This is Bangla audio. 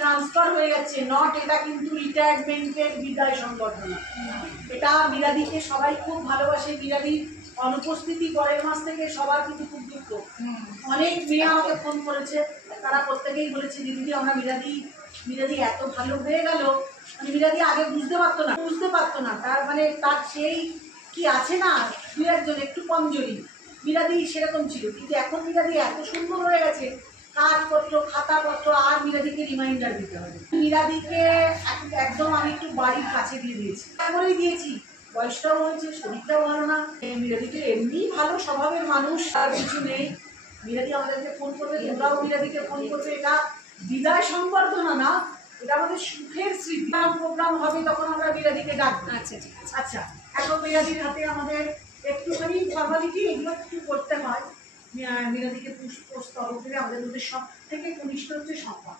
ট্রান্সফার হয়ে যাচ্ছে, নট এটা কিন্তু রিটায়ারমেন্টের বিদায় সংবর্ধনা। এটা মীরাদিকে সবাই খুব ভালোবাসে। মীরাদির অনুপস্থিতি পরের মাস থেকে সবার কিন্তু খুব দুঃখ। অনেক মেয়ে আমাকে ফোন করেছে, তারা প্রত্যেকেই বলেছে দিদি আমরা মীরাদি এত ভালো হয়ে গেল, মানে মীরাদি আগে বুঝতে পারতো না তার মানে তার সেই কি আছে না, দু একজন একটু কমজোরি, মীরাদি সেরকম ছিল, কিন্তু এখন মীরাদি এত সুন্দর হয়ে গেছে, কাজপত্র খাতাপত্র আর মীরাদিকে রিমাইন্ডার দিতে হবে। মীরাদিকে একদম আমি একটু বাড়ির কাছে দিয়ে দিয়েছি, তারপরেই দিয়েছি, বয়সটাও হয়েছে, শরীরটাও ভালো না। মীরাদিকে এমনি ভালো স্বভাবের মানুষ, আর কিছু নেই। মীরাদি আমাদেরকে ফোন করবে, তোমরাও মীরাদিকে ফোন করবে। এটা বিদায় সংবর্ধনা না, এটা আমাদের সুখের স্মৃতি। প্রোগ্রাম হবে তখন আমরা মীরাদিকে ডাকবো। আচ্ছা এখন মীরাদির হাতে আমাদের একটুখানি ফর্মালিটি এগুলো একটু করতে হয়। মীরাদিকে পুষ্পস্তবক দেবে। আমাদের মধ্যে সব থেকে কনিষ্ঠ হচ্ছে সম্পদ।